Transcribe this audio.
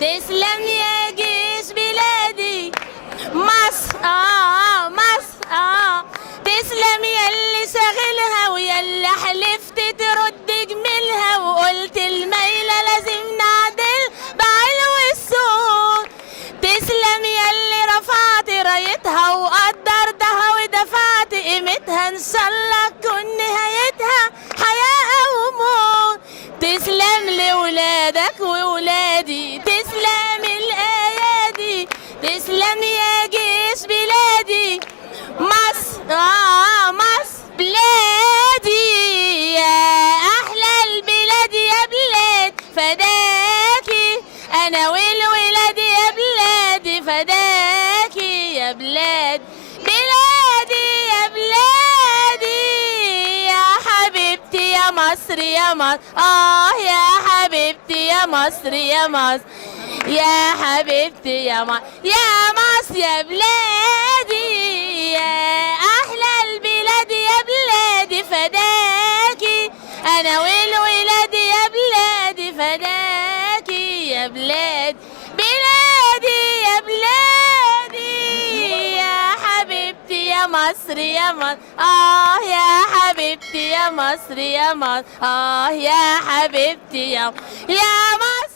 تسلم يا جيش بلادي مصر مصر تسلم ياللي شاغلها وياللي حلفت ترد جميلها وقلت الميلة لازم نعدل بعلو الصوت. تسلم ياللي رفعت رايتها وقدرتها ودفعت قيمتها ان شاء الله تكون نهايتها حياة او موت. تسلم لولادك وولادي تسلم الايادي تسلم يا جيش بلادي مصر مصر بلادي يا احلى البلاد يا بلاد فداكي انا والولاد يا بلادي فداكي يا بلاد بلادي يا بلادي يا حبيبتي يا مصر يا مصر يا حبيبتي يا مصر يا مصر يا حبيبتي يا مصر يا مصر يا بلادي يا احلى البلاد يا بلادي فداكي انا والولاد يا بلادي فداكي يا بلاد بلادي يا بلادي يا حبيبتي يا مصر يا مصر يا حبيبتي يا مصر يا مصر يا حبيبتي يا مصر